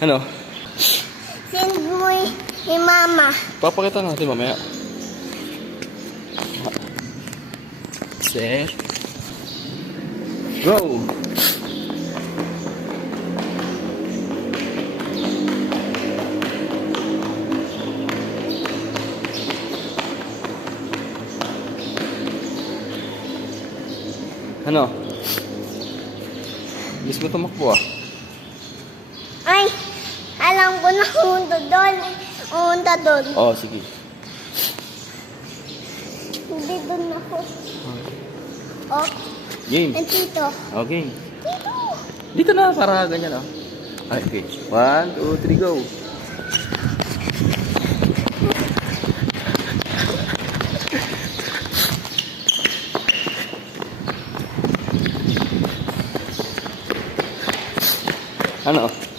Ano? Send mo ni Mama. Papakita natin mamaya. Set. Go! Ano? Bilis mo tumakbo ah. Ay, alam ko na pumunta doon. Pumunta doon. Oo, sige. Hindi doon ako. Oh, Game. dito. Okay. Dito. Dito na, para ganyan ah. Okay. 1, 2, 3, go. Ano?